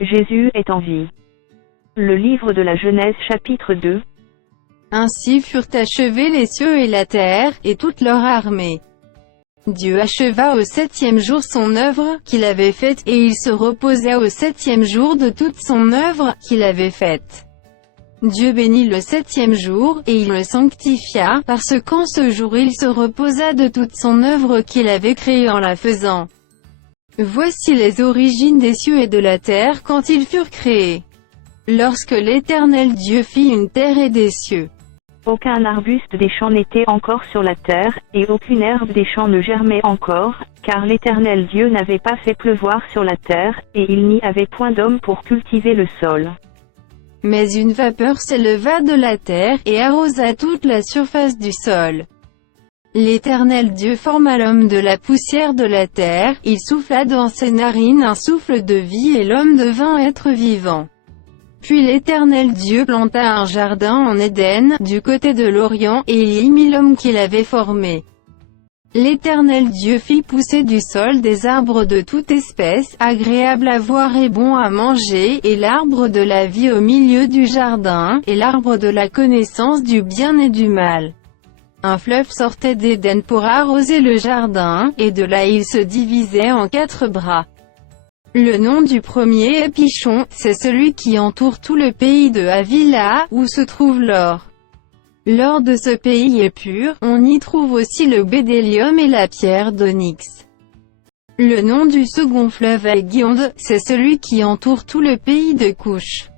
Jésus est en vie. Le livre de la Genèse chapitre 2. Ainsi furent achevés les cieux et la terre, et toute leur armée. Dieu acheva au septième jour son œuvre, qu'il avait faite, et il se reposa au septième jour de toute son œuvre, qu'il avait faite. Dieu bénit le septième jour, et il le sanctifia, parce qu'en ce jour il se reposa de toute son œuvre qu'il avait créée en la faisant. Voici les origines des cieux et de la terre quand ils furent créés. Lorsque l'Éternel Dieu fit une terre et des cieux. Aucun arbuste des champs n'était encore sur la terre, et aucune herbe des champs ne germait encore, car l'Éternel Dieu n'avait pas fait pleuvoir sur la terre, et il n'y avait point d'homme pour cultiver le sol. Mais une vapeur s'éleva de la terre, et arrosa toute la surface du sol. L'Éternel Dieu forma l'homme de la poussière de la terre, il souffla dans ses narines un souffle de vie et l'homme devint être vivant. Puis l'Éternel Dieu planta un jardin en Éden, du côté de l'Orient, et il y mit l'homme qu'il avait formé. L'Éternel Dieu fit pousser du sol des arbres de toute espèce, agréables à voir et bons à manger, et l'arbre de la vie au milieu du jardin, et l'arbre de la connaissance du bien et du mal. Un fleuve sortait d'Éden pour arroser le jardin, et de là il se divisait en 4 bras. Le nom du premier est Pishon, c'est celui qui entoure tout le pays de Havila, où se trouve l'or. L'or de ce pays est pur, on y trouve aussi le bédélium et la pierre d'onyx. Le nom du second fleuve est Gihon, c'est celui qui entoure tout le pays de Couche.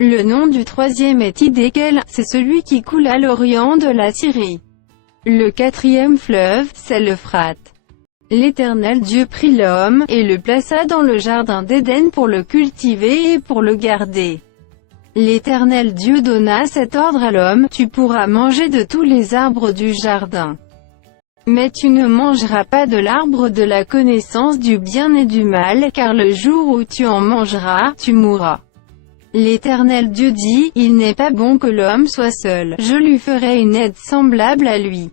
Le nom du troisième est Hiddekel, c'est celui qui coule à l'orient de la Syrie. Le quatrième fleuve, c'est l'Euphrate. L'Éternel Dieu prit l'homme, et le plaça dans le jardin d'Éden pour le cultiver et pour le garder. L'Éternel Dieu donna cet ordre à l'homme, tu pourras manger de tous les arbres du jardin. Mais tu ne mangeras pas de l'arbre de la connaissance du bien et du mal, car le jour où tu en mangeras, tu mourras. L'Éternel Dieu dit, il n'est pas bon que l'homme soit seul, je lui ferai une aide semblable à lui.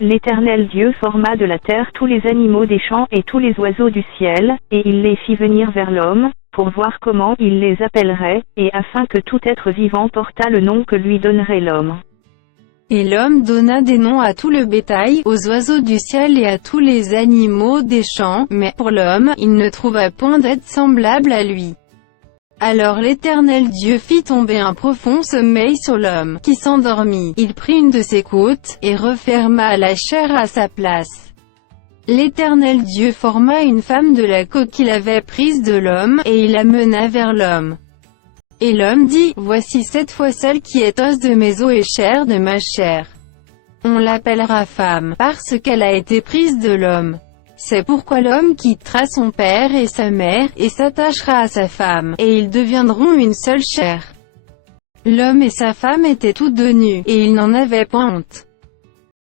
L'Éternel Dieu forma de la terre tous les animaux des champs et tous les oiseaux du ciel, et il les fit venir vers l'homme, pour voir comment il les appellerait, et afin que tout être vivant portât le nom que lui donnerait l'homme. Et l'homme donna des noms à tout le bétail, aux oiseaux du ciel et à tous les animaux des champs, mais pour l'homme, il ne trouva point d'aide semblable à lui. Alors l'Éternel Dieu fit tomber un profond sommeil sur l'homme, qui s'endormit. Il prit une de ses côtes, et referma la chair à sa place. L'Éternel Dieu forma une femme de la côte qu'il avait prise de l'homme, et il la mena vers l'homme. Et l'homme dit, voici cette fois celle qui est os de mes os et chair de ma chair. On l'appellera femme, parce qu'elle a été prise de l'homme. C'est pourquoi l'homme quittera son père et sa mère, et s'attachera à sa femme, et ils deviendront une seule chair. L'homme et sa femme étaient tous deux nus, et ils n'en avaient pas honte.